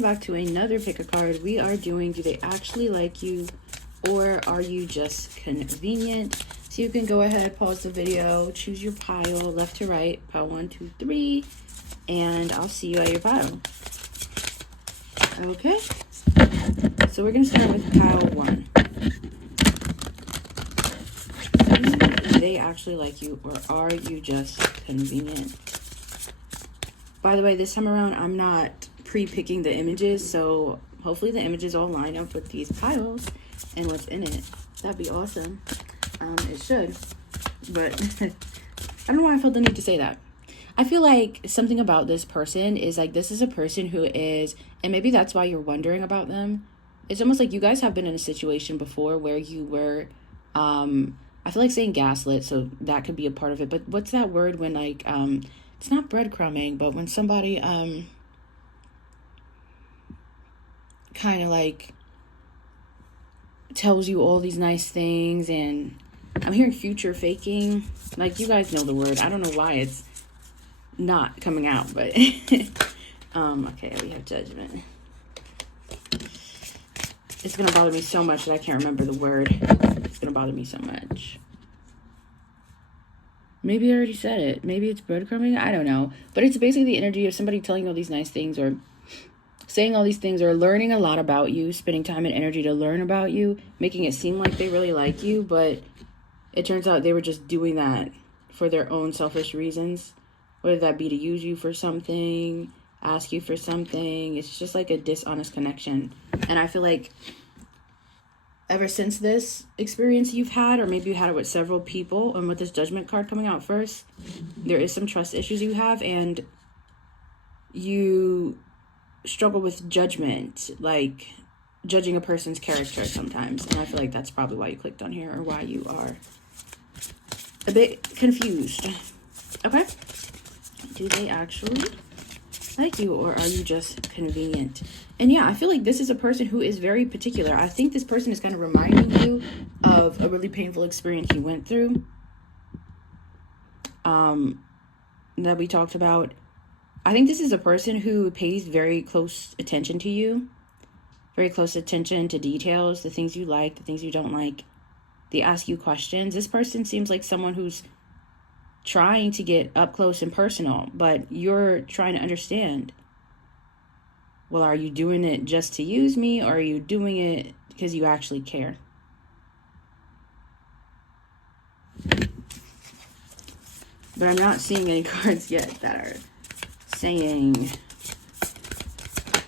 Back to another pick a card. We are doing, do they actually like you or are you just convenient? So you can go ahead, pause the video, choose your pile left to right, pile 1, 2, 3, and I'll see you at your pile. Okay, so we're gonna start with pile 1. Do they actually like you or are you just convenient? By the way, this time around I'm not pre-picking the images, so hopefully the images all line up with these piles and what's in it. That'd be awesome. It should, but I don't know why I felt the need to say that. I feel like something about this person is like, this is a person who is, and maybe that's why you're wondering about them. It's almost like you guys have been in a situation before where you were, I feel like saying gaslit, so that could be a part of it. But what's that word when like, it's not breadcrumbing, but when somebody, kind of like tells you all these nice things, and I'm hearing future faking. Like, you guys know the word. I don't know why it's not coming out, but okay, we have judgment. It's gonna bother me so much that I can't remember the word. It's gonna bother me so much. Maybe I already said it. Maybe it's breadcrumbing. I don't know, but it's basically the energy of somebody telling you all these nice things or saying all these things or learning a lot about you, spending time and energy to learn about you, making it seem like they really like you, but it turns out they were just doing that for their own selfish reasons, whether that be to use you for something, ask you for something. It's just like a dishonest connection. And I feel like ever since this experience you've had, or maybe you had it with several people, and with this judgment card coming out first, there is some trust issues you have, and you struggle with judgment, like judging a person's character sometimes. And I feel like that's probably why you clicked on here, or why you are a bit confused. Okay, do they actually like you or are you just convenient? And yeah, I feel like this is a person who is very particular. I think this person is kind of reminding you of a really painful experience you went through, that we talked about. I think this is a person who pays very close attention to you, very close attention to details, the things you like, the things you don't like. They ask you questions. This person seems like someone who's trying to get up close and personal, but you're trying to understand, well, are you doing it just to use me, or are you doing it because you actually care? But I'm not seeing any cards yet that are saying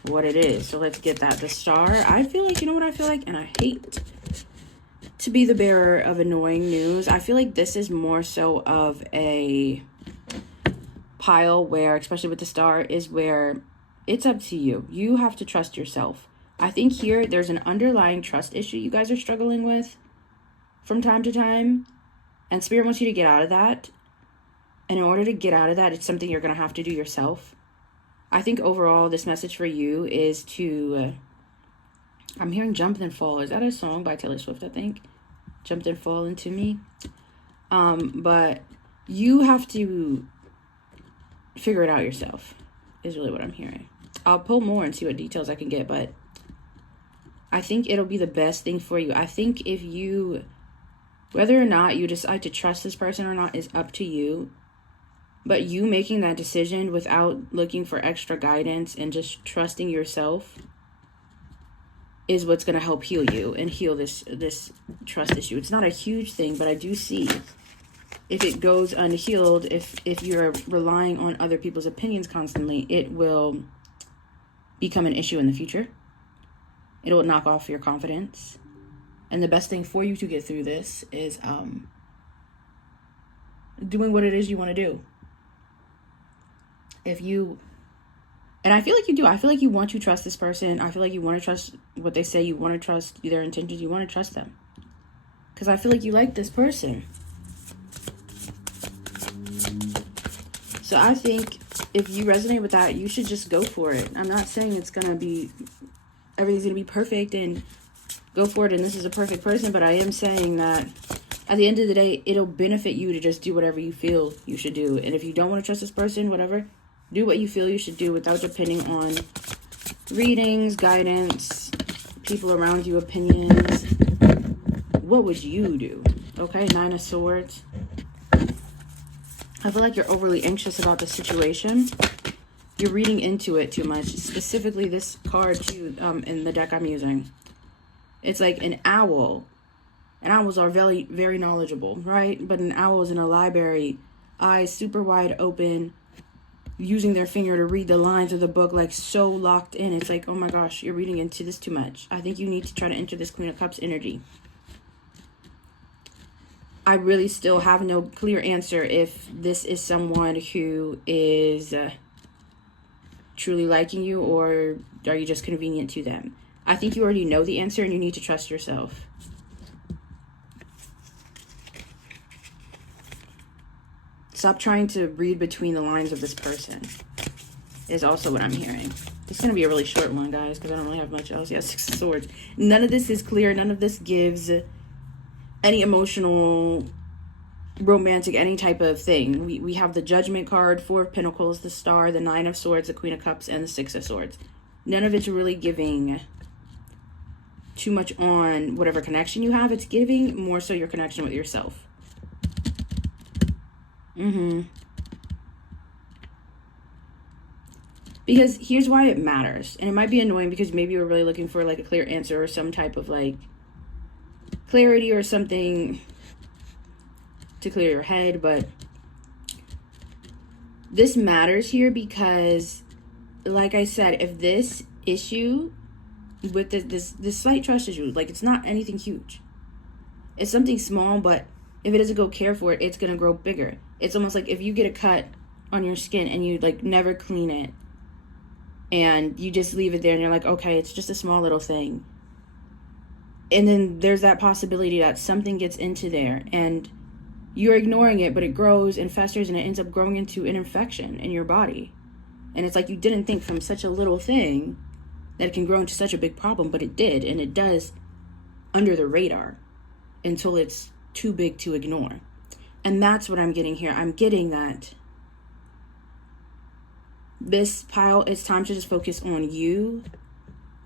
what it is. So let's get that. The Star. I feel like, you know what I feel like? And I hate to be the bearer of annoying news. I feel like this is more so of a pile where, especially with the Star, is where it's up to you. You have to trust yourself. I think here there's an underlying trust issue you guys are struggling with from time to time. And Spirit wants you to get out of that. And in order to get out of that, it's something you're going to have to do yourself. I think overall, this message for you is to, I'm hearing Jump Then Fall. Is that a song by Taylor Swift, I think? Jump Then Fall Into Me. But you have to figure it out yourself, is really what I'm hearing. I'll pull more and see what details I can get, but I think it'll be the best thing for you. I think if you, whether or not you decide to trust this person or not is up to you. But you making that decision without looking for extra guidance and just trusting yourself is what's going to help heal you and heal this trust issue. It's not a huge thing, but I do see if it goes unhealed, if you're relying on other people's opinions constantly, it will become an issue in the future. It will knock off your confidence. And the best thing for you to get through this is doing what it is you want to do. If you, and I feel like you do, I feel like you want to trust this person. I feel like you want to trust what they say. You want to trust their intentions. You want to trust them. Because I feel like you like this person. So I think if you resonate with that, you should just go for it. I'm not saying it's going to be, everything's going to be perfect and go for it and this is a perfect person. But I am saying that at the end of the day, it'll benefit you to just do whatever you feel you should do. And if you don't want to trust this person, whatever, do what you feel you should do without depending on readings, guidance, people around you, opinions. What would you do? Okay, 9 of Swords. I feel like you're overly anxious about the situation. You're reading into it too much. Specifically, this card too, in the deck I'm using. It's like an owl. And owls are very, very knowledgeable, right? But an owl is in a library, eyes super wide open, using their finger to read the lines of the book, like so locked in. It's like, oh my gosh, you're reading into this too much. I think you need to try to enter this Queen of Cups energy. I really still have no clear answer if this is someone who is truly liking you, or are you just convenient to them? I think you already know the answer and you need to trust yourself. Stop trying to read between the lines of this person is also what I'm hearing. It's going to be a really short one, guys, because I don't really have much else. Yeah, 6 of Swords. None of this is clear. None of this gives any emotional, romantic, any type of thing. We have the Judgment card, 4 of Pentacles, the Star, the 9 of Swords, the Queen of Cups, and the 6 of Swords. None of it's really giving too much on whatever connection you have. It's giving more so your connection with yourself. Because here's why it matters. And it might be annoying because maybe you're really looking for like a clear answer or some type of like clarity or something to clear your head. But this matters here because, like I said, if this issue with this slight trust issue, like it's not anything huge. It's something small, but if it doesn't go care for it, it's going to grow bigger. It's almost like if you get a cut on your skin and you like never clean it and you just leave it there and you're like, okay, it's just a small little thing. And then there's that possibility that something gets into there and you're ignoring it, but it grows and festers and it ends up growing into an infection in your body. And it's like you didn't think from such a little thing that it can grow into such a big problem, but it did. And it does under the radar until it's too big to ignore. And that's what I'm getting here. I'm getting that this pile, it's time to just focus on you,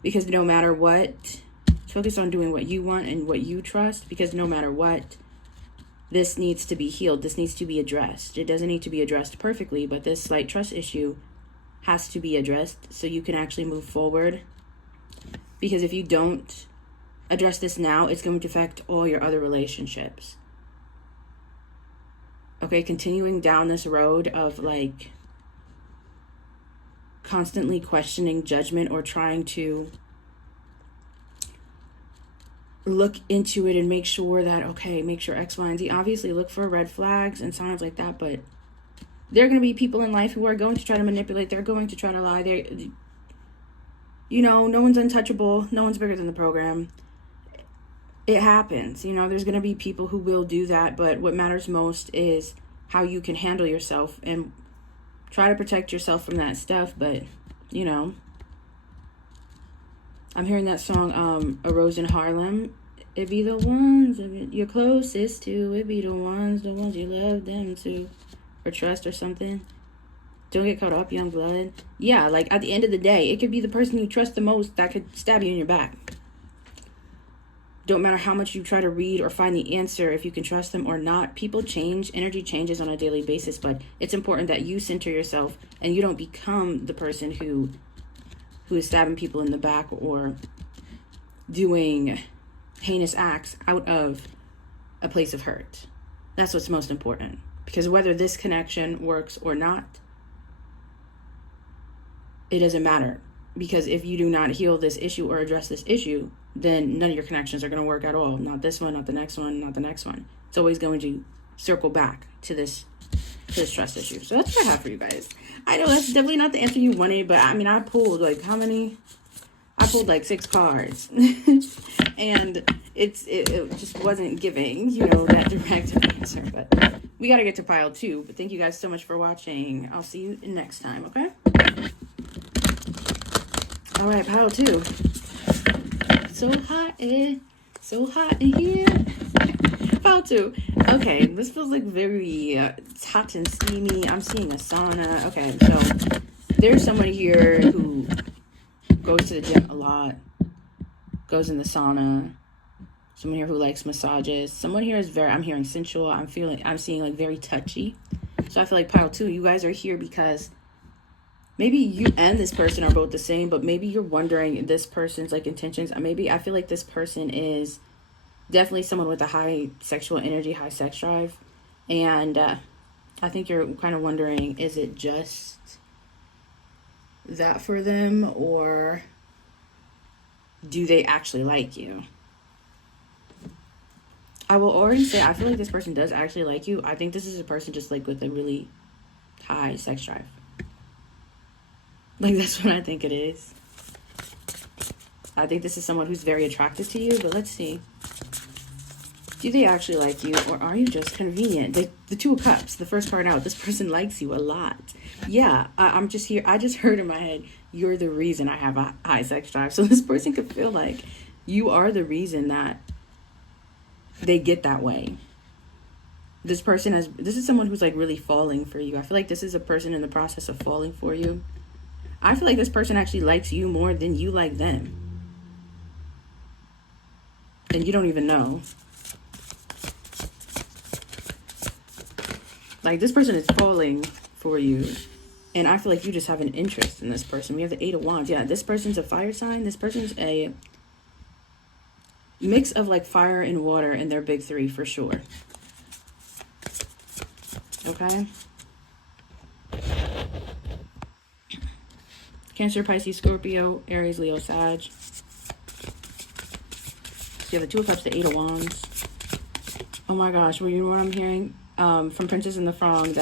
because no matter what, focus on doing what you want and what you trust, because no matter what, this needs to be healed. This needs to be addressed. It doesn't need to be addressed perfectly, but this slight trust issue has to be addressed so you can actually move forward. Because if you don't address this now, it's going to affect all your other relationships. Okay, continuing down this road of like constantly questioning judgment or trying to look into it and make sure that, okay, make sure X, Y, and Z. Obviously look for red flags and signs like that, but there are going to be people in life who are going to try to manipulate. They're going to try to lie. You know, no one's untouchable. No one's bigger than the program. It happens. You know, there's going to be people who will do that, but what matters most is how you can handle yourself and try to protect yourself from that stuff. But, you know, I'm hearing that song, A Rose in Harlem. It be the ones you're closest to. It be the ones you love them to, or trust or something. Don't get caught up, young blood. Yeah, like at the end of the day, it could be the person you trust the most that could stab you in your back. Don't matter how much you try to read or find the answer, if you can trust them or not. People change, energy changes on a daily basis, but it's important that you center yourself and you don't become the person who is stabbing people in the back or doing heinous acts out of a place of hurt. That's what's most important. Because whether this connection works or not, it doesn't matter. Because if you do not heal this issue or address this issue, then none of your connections are going to work at all. Not this one, not the next one, not the next one. It's always going to circle back to this trust issue. So that's what I have for you guys. I know that's definitely not the answer you wanted, but I mean, I pulled like how many? I pulled like 6 cards. And it just wasn't giving, you know, that direct answer. But we got to get to pile 2. But thank you guys so much for watching. I'll see you next time, okay? All right, pile 2. So hot in here. Pile 2. Okay, this feels like very it's hot and steamy. I'm seeing a sauna. Okay, so there's someone here who goes to the gym a lot, goes in the sauna. Someone here who likes massages. Someone here is very, I'm hearing sensual. I'm seeing like very touchy. So I feel like pile 2, you guys are here because maybe you and this person are both the same, but maybe you're wondering this person's like intentions. Maybe I feel like this person is definitely someone with a high sexual energy, high sex drive. And I think you're kind of wondering, is it just that for them, or do they actually like you? I will already say, I feel like this person does actually like you. I think this is a person just like with a really high sex drive. Like, that's what I think it is. I think this is someone who's very attracted to you, but let's see. Do they actually like you, or are you just convenient? The 2 of Cups, the first card out, this person likes you a lot. Yeah, I'm just here. I just heard in my head, you're the reason I have a high sex drive. So this person could feel like you are the reason that they get that way. This is someone who's like really falling for you. I feel like this is a person in the process of falling for you. I feel like this person actually likes you more than you like them. And you don't even know. Like, this person is falling for you. And I feel like you just have an interest in this person. We have the 8 of Wands. Yeah, this person's a fire sign. This person's a mix of like fire and water in their big 3 for sure. Okay. Cancer, Pisces, Scorpio, Aries, Leo, Sag. So you have the 2 of Cups, the 8 of Wands. Oh my gosh, well, you know what I'm hearing? From Princess and the Frog,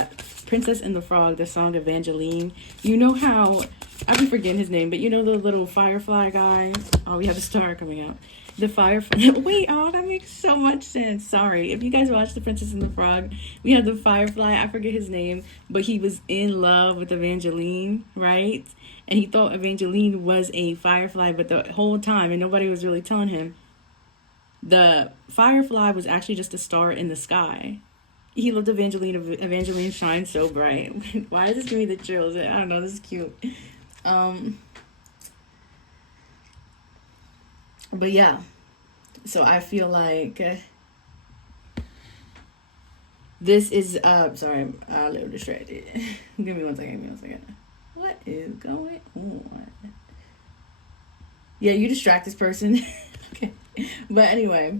the song Evangeline. You know how, I be forgetting his name, but you know the little firefly guy? Oh, we have a star coming out. The firefly. Wait, oh, that makes so much sense. Sorry. If you guys watched The Princess and the Frog, we had the firefly. I forget his name, but he was in love with Evangeline, right? And he thought Evangeline was a firefly, but the whole time, and nobody was really telling him, the firefly was actually just a star in the sky. He loved Evangeline. Evangeline shines so bright. Why is this giving me the chills? I don't know. This is cute. But yeah. So I feel like this is sorry, I'm a little distracted. Give me one second. What is going on? Yeah, you distract this person. Okay. But anyway,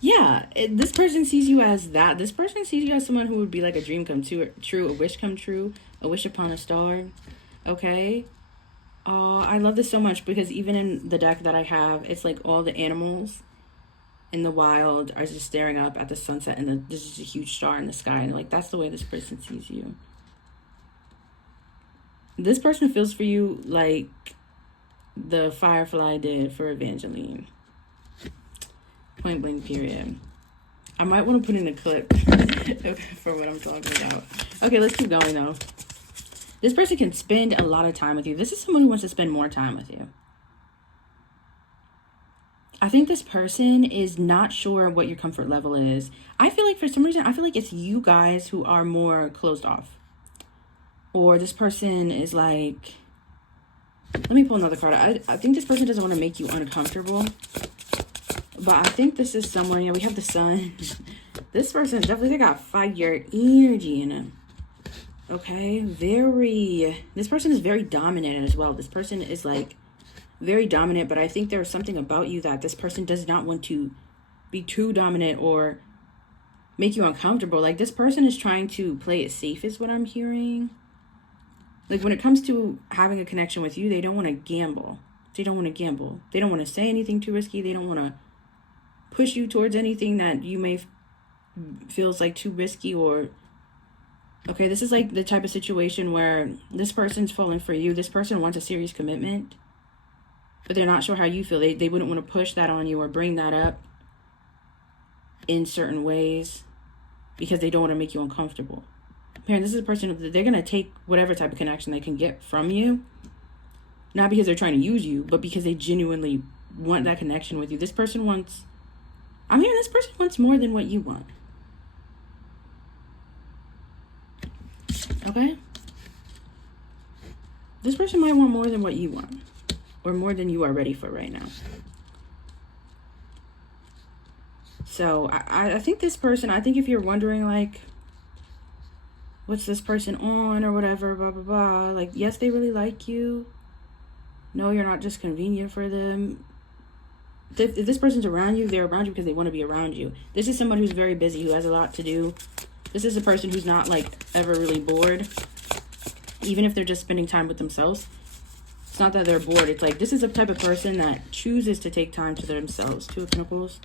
yeah, this person sees you as that. This person sees you as someone who would be like a dream come true, a wish come true, a wish upon a star. Okay. I love this so much because even in the deck that I have, it's like all the animals in the wild are just staring up at the sunset, and there's just a huge star in the sky, and like that's the way this person sees you. This person feels for you like the firefly did for Evangeline. Point blank, period. I might want to put in a clip for what I'm talking about. Okay, let's keep going though. This person can spend a lot of time with you. This is someone who wants to spend more time with you. I think this person is not sure what your comfort level is. I feel like for some reason, I feel like it's you guys who are more closed off. Or this person is like, let me pull another card. I think this person doesn't want to make you uncomfortable. But I think this is someone, we have the sun. This person definitely, they got fire energy in them. Okay, this person is very dominant as well. This person is like very dominant, but I think there's something about you that this person does not want to be too dominant or make you uncomfortable. Like this person is trying to play it safe is what I'm hearing. Like when it comes to having a connection with you, they don't want to gamble. They don't want to say anything too risky. They don't want to push you towards anything that you may feels like too risky or okay, this is like the type of situation where this person's falling for you. This person wants a serious commitment, but they're not sure how you feel. They wouldn't want to push that on you or bring that up in certain ways because they don't want to make you uncomfortable. Parent, this is a person, they're going to take whatever type of connection they can get from you. Not because they're trying to use you, but because they genuinely want that connection with you. This person wants more than what you want. Okay? This person might want more than what you want. or more than you are ready for right now. So I think this person, I think if you're wondering like, what's this person on or whatever, blah, blah, blah. Like, yes, they really like you. No, you're not just convenient for them. If this person's around you, they're around you because they want to be around you. This is someone who's very busy, who has a lot to do. This is a person who's not like ever really bored. Even if they're just spending time with themselves. It's not that they're bored. It's like, this is a type of person that chooses to take time to themselves. Two of Pentacles.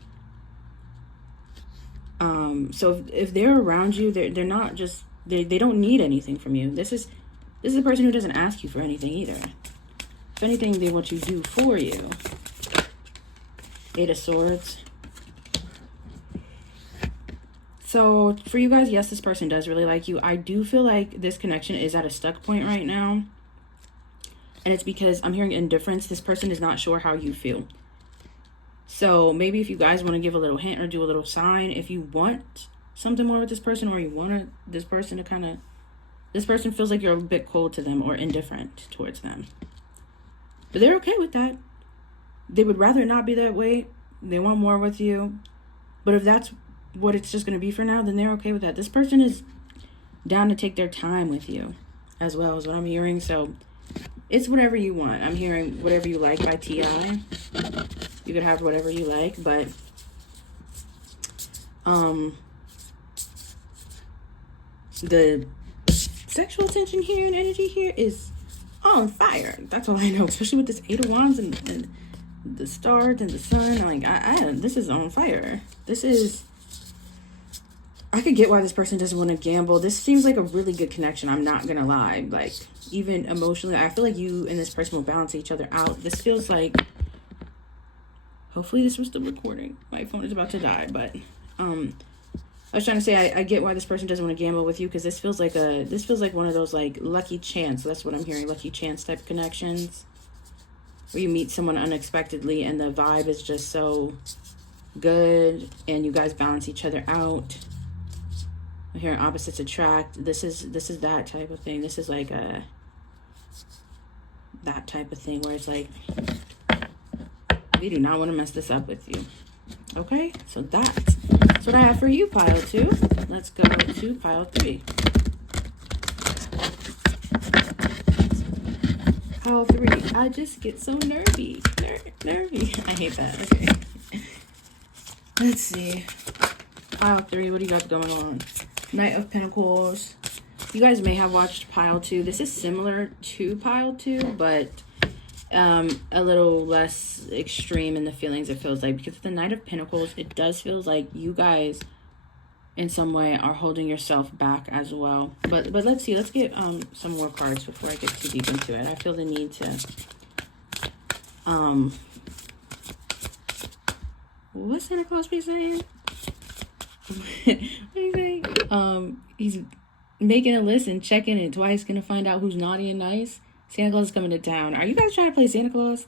So if they're around you, they're not just, they don't need anything from you. This is a person who doesn't ask you for anything either. If anything, they want you to do for you. Eight of Swords. So for you guys, yes, this person does really like you. I do feel like this connection is at a stuck point right now. And it's because I'm hearing indifference. This person is not sure how you feel. So maybe if you guys want to give a little hint or do a little sign, if you want something more with this person, or you want this person to kind of, this person feels like you're a bit cold to them or indifferent towards them. But they're okay with that. They would rather not be that way. They want more with you. But if that's what it's just going to be for now, then they're okay with that. This person is down to take their time with you as well, is what I'm hearing. So it's whatever you want. I'm hearing Whatever You Like by T.I. You could have whatever you like, but the sexual tension here and energy here is on fire. That's all I know, especially with this Eight of Wands and the stars and the sun. Like, this is on fire. This is, I could get why this person doesn't want to gamble. This seems like a really good connection. I'm not gonna lie. Like, even emotionally, I feel like you and this person will balance each other out. This feels like, hopefully this was still recording. My phone is about to die, but I was trying to say I get why this person doesn't want to gamble with you, because this feels like one of those like lucky chance. That's what I'm hearing, lucky chance type connections, where you meet someone unexpectedly and the vibe is just so good and you guys balance each other out. I'm hearing opposites attract. This is that type of thing. This is like that type of thing where it's like, we do not want to mess this up with you. Okay, so that's what I have for you, pile 2. Let's go to pile 3. Pile 3. I just get so nervy. Nervy. I hate that. Okay. Let's see. Pile 3. What do you got going on? Knight of Pentacles. You guys may have watched pile 2. This is similar to pile 2, but a little less extreme in the feelings, it feels like, because the Knight of Pentacles, it does feel like you guys in some way are holding yourself back as well. But let's see, let's get some more cards before I get too deep into it. I feel the need to what's Santa Claus be saying? What do you say? He's making a list and checking it twice, gonna find out who's naughty and nice. Santa Claus is coming to town. Are you guys trying to play Santa Claus?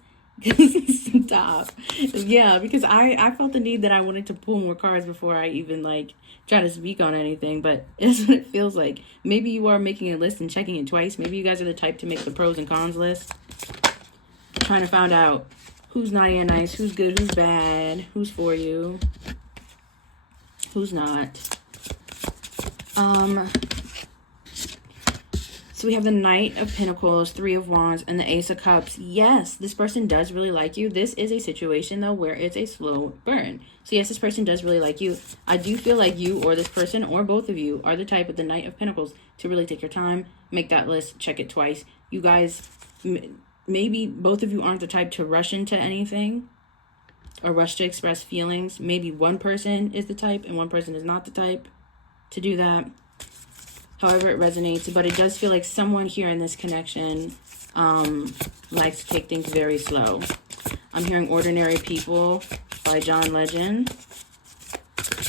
Stop. Yeah, because I felt the need that I wanted to pull more cards before I even like try to speak on anything, but it's what it feels like. Maybe you are making a list and checking it twice. Maybe you guys are the type to make the pros and cons list. Trying to find out who's naughty and nice, who's good, who's bad, who's for you, who's not. So we have the Knight of Pentacles, Three of Wands, and the Ace of Cups. Yes, this person does really like you. This is a situation, though, where it's a slow burn. So, yes, this person does really like you. I do feel like you or this person or both of you are the type with the Knight of Pentacles to really take your time, make that list, check it twice. You guys, maybe both of you aren't the type to rush into anything or rush to express feelings. Maybe one person is the type and one person is not the type to do that. However it resonates, but it does feel like someone here in this connection likes to take things very slow. I'm hearing Ordinary People by John Legend.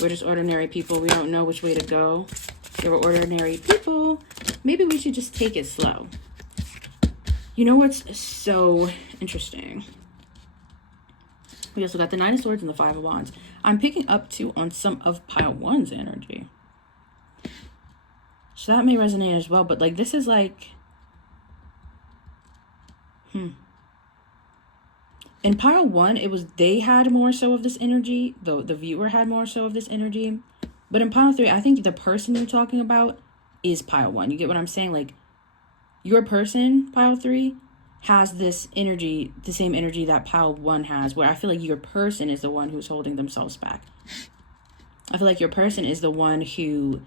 We're just ordinary people. We don't know which way to go. They were ordinary people. Maybe we should just take it slow. You know what's so interesting? We also got the Nine of Swords and the Five of Wands. I'm picking up too on some of pile 1's energy. So that may resonate as well, but like this is like, In pile 1, it was they had more so of this energy. The viewer had more so of this energy. But in pile 3, I think the person you're talking about is pile 1. You get what I'm saying? Like, your person, pile 3, has this energy, the same energy that pile 1 has, where I feel like your person is the one who's holding themselves back. I feel like your person is the one who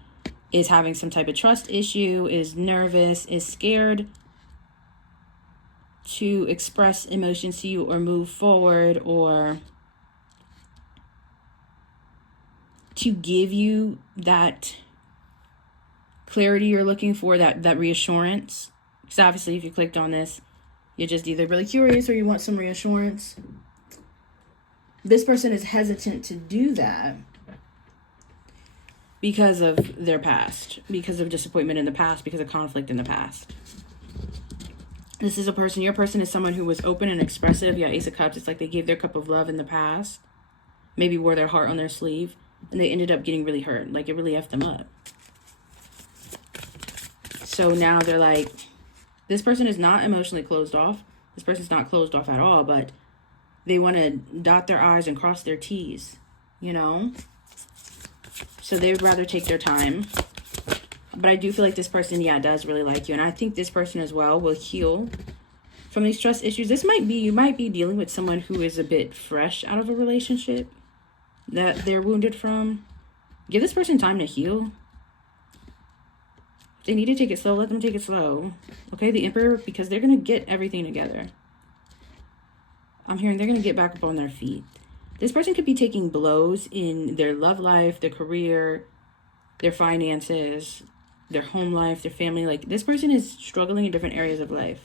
is having some type of trust issue, is nervous, is scared to express emotions to you or move forward or to give you that clarity you're looking for, that reassurance. Because obviously if you clicked on this, you're just either really curious or you want some reassurance. This person is hesitant to do that because of their past, because of disappointment in the past, because of conflict in the past. This is a person, your person is someone who was open and expressive. Yeah, Ace of Cups, it's like they gave their cup of love in the past. Maybe wore their heart on their sleeve. And they ended up getting really hurt. Like, it really effed them up. So now they're like, this person is not emotionally closed off. This person's not closed off at all, but they want to dot their I's and cross their T's, you know? So they would rather take their time. But I do feel like this person, yeah, does really like you. And I think this person as well will heal from these trust issues. You might be dealing with someone who is a bit fresh out of a relationship that they're wounded from. Give this person time to heal. If they need to take it slow, let them take it slow. Okay, the Emperor, because they're going to get everything together. I'm hearing they're going to get back up on their feet. This person could be taking blows in their love life, their career, their finances, their home life, their family. Like, this person is struggling in different areas of life.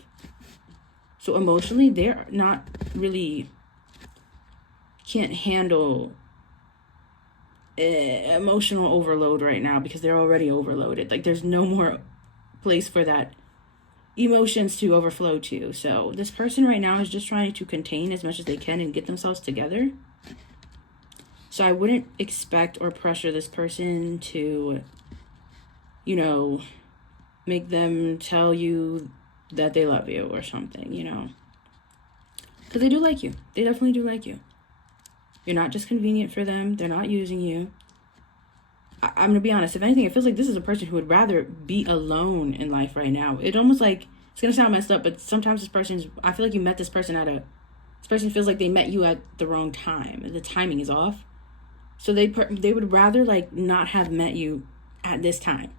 So emotionally, they're not really, can't handle emotional overload right now because they're already overloaded. Like, there's no more place for that emotions to overflow to. So this person right now is just trying to contain as much as they can and get themselves together. So I wouldn't expect or pressure this person to, you know, make them tell you that they love you or something, you know, because they do like you. They definitely do like you. You're not just convenient for them. They're not using you. I'm going to be honest. If anything, it feels like this is a person who would rather be alone in life right now. It almost like, it's going to sound messed up, but sometimes I feel like you met this person this person feels like they met you at the wrong time. The timing is off. So they would rather like not have met you at this time.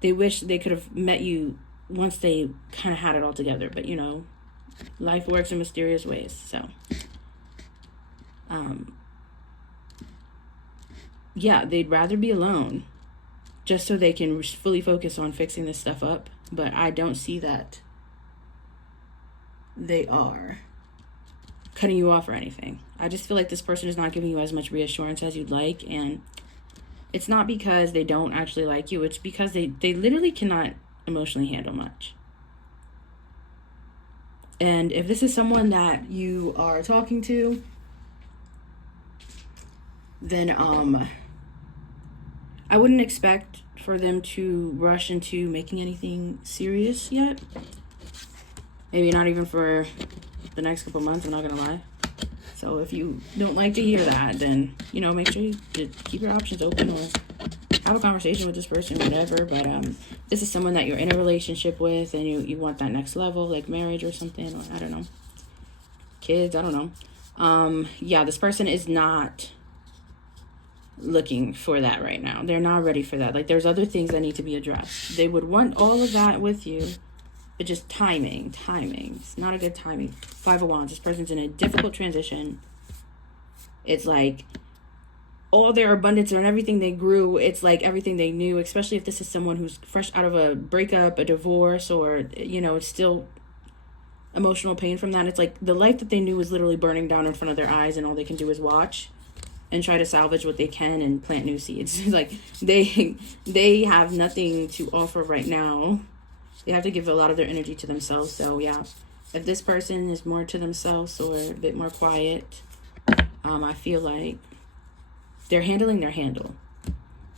They wish they could have met you once they kind of had it all together. But, you know, life works in mysterious ways. So, yeah, they'd rather be alone just so they can fully focus on fixing this stuff up. But I don't see that they are cutting you off or anything. I just feel like this person is not giving you as much reassurance as you'd like. And it's not because they don't actually like you. It's because they literally cannot emotionally handle much. And if this is someone that you are talking to, then I wouldn't expect for them to rush into making anything serious yet. Maybe not even for the next couple months, I'm not gonna lie. So if you don't like to hear that, then, you know, make sure you keep your options open or have a conversation with this person, whatever. But this is someone that you're in a relationship with and you want that next level, like marriage or something, or I don't know, kids, I don't know. Yeah, this person is not looking for that right now. They're not ready for that. Like, there's other things that need to be addressed. They would want all of that with you, but just timing. It's not a good timing. 5 of Wands. This person's in a difficult transition. It's like all their abundance and everything they grew, it's like everything they knew, especially if this is someone who's fresh out of a breakup, a divorce, or, you know, it's still emotional pain from that. It's like the life that they knew was literally burning down in front of their eyes, and all they can do is watch and try to salvage what they can and plant new seeds. Like, they have nothing to offer right now. They have to give a lot of their energy to themselves. So yeah, if this person is more to themselves or a bit more quiet, I feel like they're handling their handle.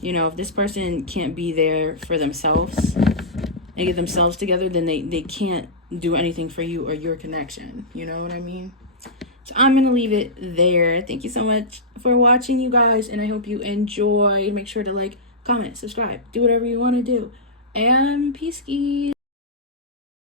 You know, if this person can't be there for themselves and get themselves together, then they can't do anything for you or your connection. You know what I mean? So I'm going to leave it there. Thank you so much for watching, you guys, and I hope you enjoy. Make sure to like, comment, subscribe, do whatever you want to do. And peace.